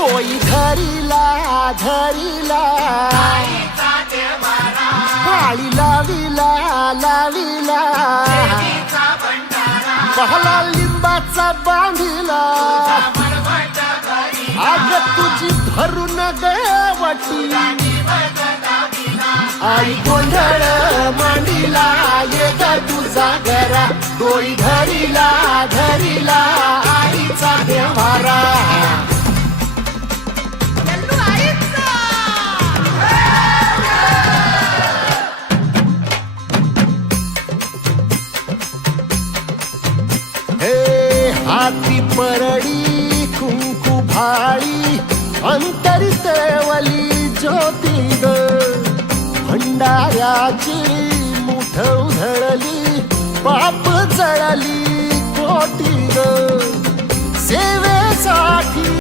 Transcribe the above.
तोई धरीला धरीला आळी लाविला लाविला पहला लिंबाचा बांधिला आग तुझी भरून गवटी आई गोंधळ मांडीला ये ग तुझा घरा डोई धरीला धरीला आईचा देवारा हाती परडी कुंकू भाळी अंतरी तळवली ज्योती ग भंडाऱ्याची मुठ उधळली पाप जळली कोटी ग सेवेसाठी